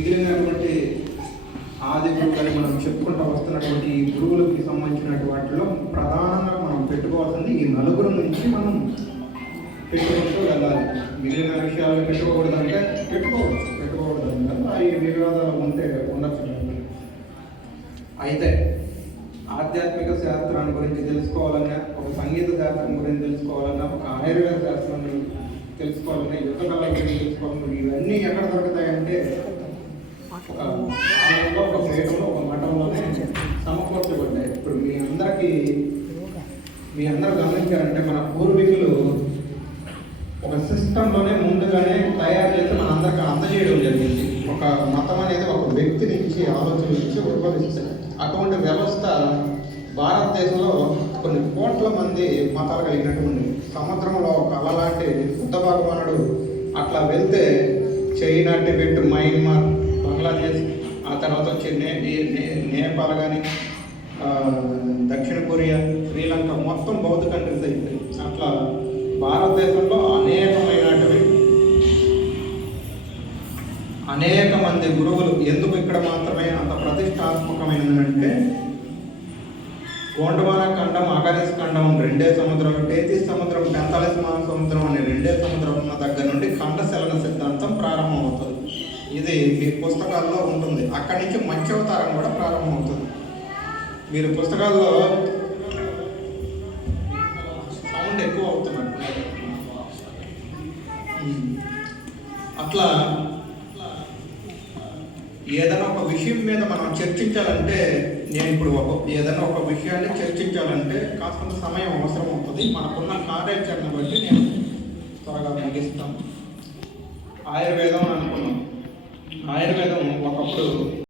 మిగిలినటువంటి ఆది మనం చెప్పుకుంటూ వస్తున్నటువంటి ఈ గురువులకి సంబంధించినటువంటి వాటిలో ప్రధానంగా మనం పెట్టుకోవాల్సింది ఈ నలుగురు నుంచి మనం పెట్టుకుంటూ వెళ్ళాలి మిగిలిన విషయాలు పెట్టుకోకూడదంటే పెట్టుకోవచ్చు. పెట్టుకోకూడదంటే అవి వివాదాలు ఉంటే ఉండొచ్చు. అయితే ఆధ్యాత్మిక శాస్త్రాన్ని గురించి తెలుసుకోవాలన్నా ఒక సంగీత శాస్త్రం గురించి తెలుసుకోవాలన్నా ఒక ఆయుర్వేద శాస్త్రం తెలుసుకోవాలన్నా యుద్ధకాల గురించి తెలుసుకోవాలన్నా ఇవన్నీ ఎక్కడ దొరుకుతాయంటే ఒక ఆలయంలో ఒక పీఠంలో ఒక మఠంలోనే సమకూర్చబడ్డాయి. ఇప్పుడు మీ అందరికీ మీ అందరూ గమనించారంటే మన పూర్వీకులు ఒక సిస్టంలోనే ముందుగానే తయారు చేసి మన అందరికి అందజేయడం జరిగింది. ఒక మతం అనేది ఒక వ్యక్తి నుంచి ఆలోచన నుంచి ఉద్భవిస్తుంది అటువంటి వ్యవస్థ భారతదేశంలో కొన్ని కోట్ల మంది మతాలు కలిగినటువంటి సముద్రంలో ఒక అల లాంటి బుద్ధ భగవానుడు అట్లా వెళ్తే చైనా టిబెట్ మయన్మార్ బంగ్లాదేశ్ ఆ తర్వాత వచ్చి నే నేపాల్ కానీ దక్షిణ కొరియా శ్రీలంక మొత్తం బౌద్ధ కంట్రీస్ అయిపోయి అట్లా భారతదేశంలో అనేకమైనటువంటి అనేక మంది గురువులు ఎందుకు ఇక్కడ మాత్రమే అంత ప్రతిష్టాత్మకమైనదంటే గోండవాన ఖండం అగరిస్ ఖండం రెండే సముద్రం టేతిస్ సముద్రం పెంతాలిస్ సముద్రం అనే రెండే సముద్రం ఉన్న దగ్గర నుండి ఖండ శలన సిద్ధాంతం ప్రారంభమవుతుంది ఇది మీ పుస్తకాల్లో ఉంటుంది. అక్కడి నుంచి మంచవతారం కూడా ప్రారంభమవుతుంది. మీరు పుస్తకాల్లో సౌండ్ ఎక్కువ అవుతున్నాడు అట్లా ఏదైనా ఒక విషయం మీద మనం చర్చించాలంటే నేను ఇప్పుడు ఒక ఏదైనా ఒక విషయాన్ని చర్చించాలంటే కాస్తంత సమయం అవసరం అవుతుంది మనకున్న కార్యాచరణ బట్టి నేను త్వరగా ముగిస్తాను. ఆయుర్వేదం అనుకున్నాం. ఆయుర్వేదం ఒకప్పుడు